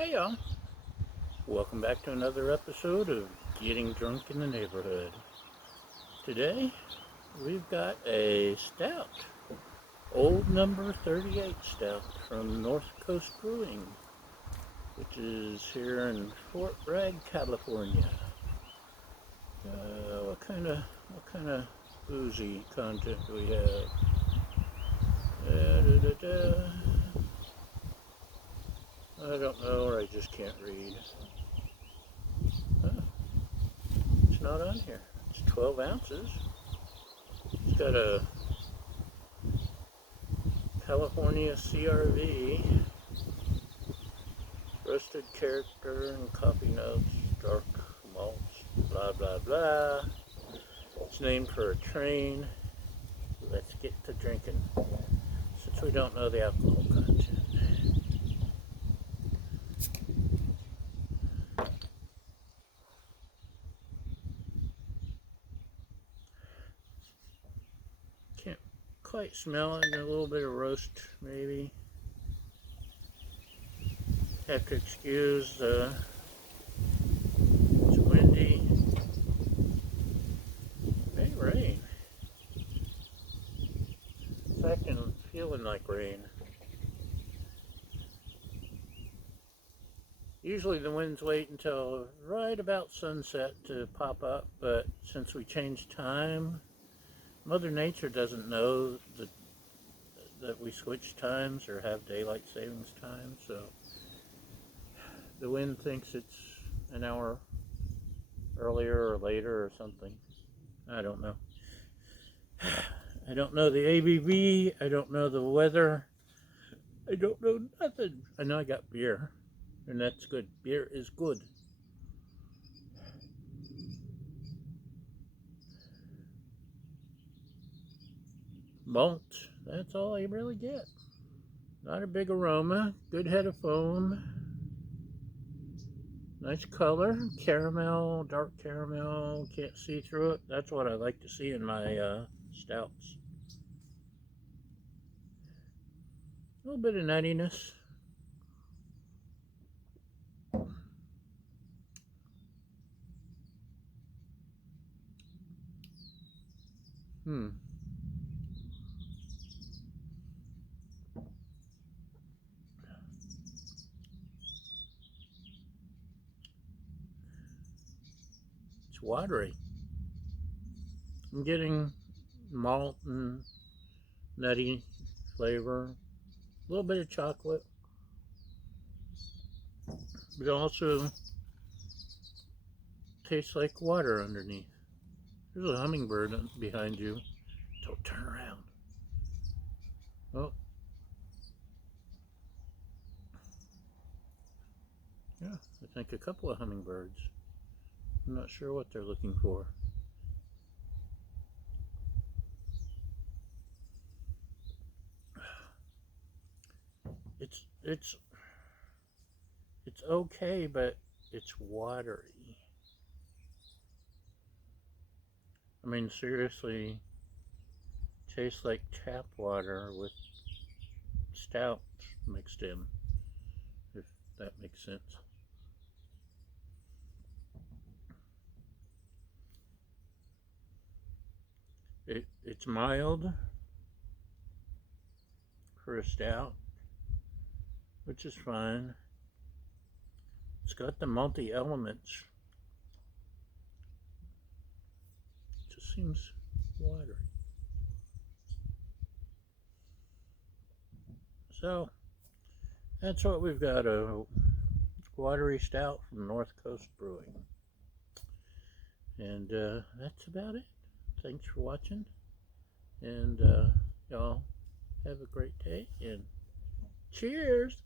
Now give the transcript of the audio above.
Hey y'all, welcome back to another episode of Getting Drunk in the Neighborhood. Today we've got a stout, old number 38 stout from North Coast Brewing, which is here in Fort Bragg, California. What kind of boozy content do we have? I don't know, or I just can't read. Oh, it's not on here. It's 12 ounces. It's got a California CRV, roasted character and coffee notes, dark malts, blah blah blah. It's named for a train. Let's get to drinking, since we don't know the alcohol content. Can't quite smell it. A little bit of roast, maybe. Have to excuse. It's windy. May rain. In fact, I'm feeling like rain. Usually the winds wait until right about sunset to pop up, but since we changed time, Mother Nature doesn't know that we switch times or have daylight savings time, so the wind thinks it's an hour earlier or later or something. I don't know. I don't know the ABV. I don't know the weather. I don't know nothing. I know I got beer, and that's good. Beer is good. Malt, that's all you really get. Not a big aroma, good head of foam, nice color, caramel, dark caramel, can't see through it. That's what I like to see in my stouts. A little bit of nuttiness. Hmm. It's watery. I'm getting malt and nutty flavor, a little bit of chocolate, but it also tastes like water underneath. There's a hummingbird behind you. Don't turn around. Oh, yeah, I think a couple of hummingbirds. I'm not sure what they're looking for. It's it's okay, but it's watery. I mean, seriously, tastes like tap water with stout mixed in, if that makes sense. It's mild for a stout, which is fine. It's got the multi elements. It just seems watery. So that's what we've got, a watery stout from North Coast Brewing. And that's about it. Thanks for watching. And y'all have a great day. And cheers.